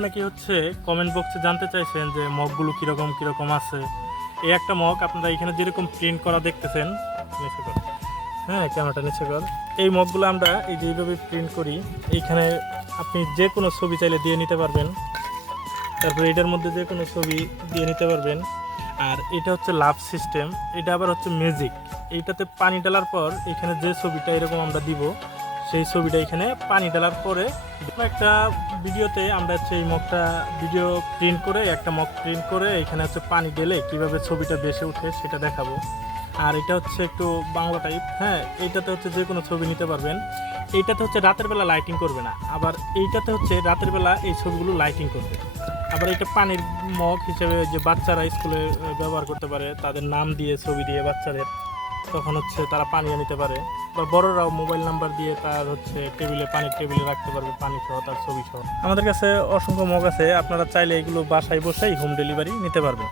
অনেকে হচ্ছে কমেন্ট বক্সে জানতে চাইছেন যে মগগুলো কীরকম কীরকম আছে। এই একটা মগ আপনারা এখানে যেরকম প্রিন্ট করা দেখতেছেন, নিচে কর, হ্যাঁ ক্যামেরাটা নিচে কর। এই মগগুলো আমরা এই যে এইভাবে প্রিন্ট করি। এইখানে আপনি যে কোনো ছবি চাইলে দিয়ে নিতে পারবেন, তারপরে এটার মধ্যে যে কোনো ছবি দিয়ে নিতে পারবেন। আর এটা হচ্ছে লাভ সিস্টেম, এটা আবার হচ্ছে ম্যাজিক। এইটাতে পানি ঢালার পর এখানে যে ছবিটা এরকম আমরা দিব, সেই ছবিটা এখানে পানি ঢালার পরে একটা ভিডিওতে আমরা হচ্ছে এই মগটা ভিডিও প্রিন্ট করে একটা মগ প্রিন্ট করে এখানে হচ্ছে পানি ঢেলে কীভাবে ছবিটা ভেসে ওঠে সেটা দেখাবো। আর এটা হচ্ছে একটু বাংলা টাইপ, হ্যাঁ এইটাতে হচ্ছে যে কোনো ছবি নিতে পারবেন। এইটাতে হচ্ছে রাতের বেলা লাইটিং করবে না, আবার এইটাতে হচ্ছে রাতের বেলা এই ছবিগুলো লাইটিং করবে। আবার এটা পানির মগ হিসেবে যে বাচ্চারা স্কুলে ব্যবহার করতে পারে, তাদের নাম দিয়ে ছবি দিয়ে বাচ্চাদের, তখন হচ্ছে তারা পানিও নিতে পারে। বা বড়রাও মোবাইল নাম্বার দিয়ে তার হচ্ছে পানির টেবিলে রাখতে পারবে, পানি সহ তার ছবি সহ। আমাদের কাছে অসংখ্য মগ আছে, আপনারা চাইলে এগুলো বাসায় বসেই হোম ডেলিভারি নিতে পারবেন।